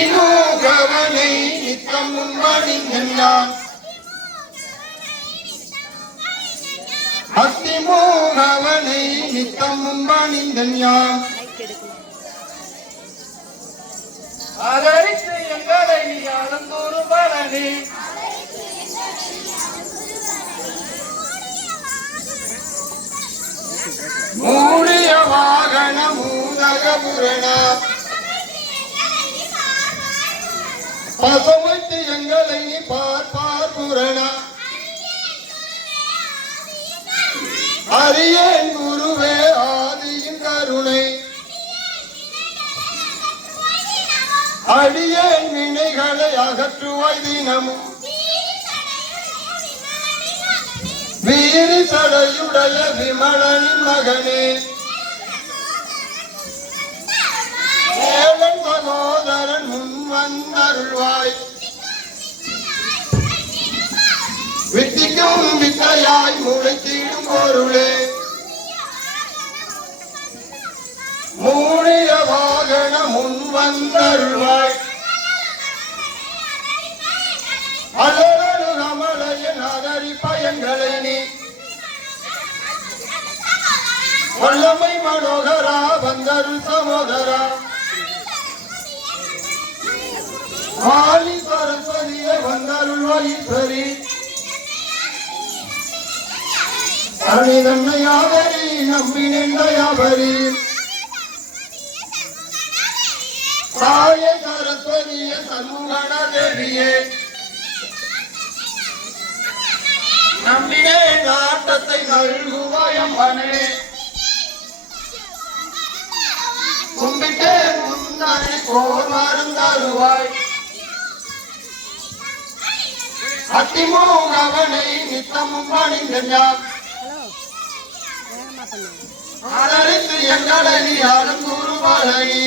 அத்திமூகவனை நித்தம் முன்மணிந்தான் அத்திமூகவனை நித்தம் முன்பணிந்தான் ஆதரித்து எங்களை அலந்தூரு பழனி மூடிய பசுமைத்து எங்களை நீ பார்ப்பார் புரண அரியேன் குருவே ஆதியின் கருணை. அடியேன் வினைகளை அகற்றுவாய் தினமும். வீரி சடையுடைய விமலனின் மகனே. முன் வந்தருள்வாய் வித்திக்கும் வித்தையாய் முளைத்திடும் பொருளே. மூடிய வாகன முன் வந்தருள்வாய். அலரடு கமலைய நகரி பயங்களை நீ. வல்லமை மனோகரா வந்தருள் சமோதரா. வாலி சரஸ்வதியை வந்தருள் சரி அணிதன்னை நன்மையாவரி நம்பி நின்றையாவரி சாய சரஸ்வதிய சண்முகண தேவியே நம்பினே நாட்டத்தை நல்குவாயம்பனே கும்பிட்டே முன்னாடி போர் மருந்தாருவாய் அத்திமூகவனை நித்தமும் பணிந்தார் ஆதரித்து எங்களை நீ ஆளும் குருபாலனி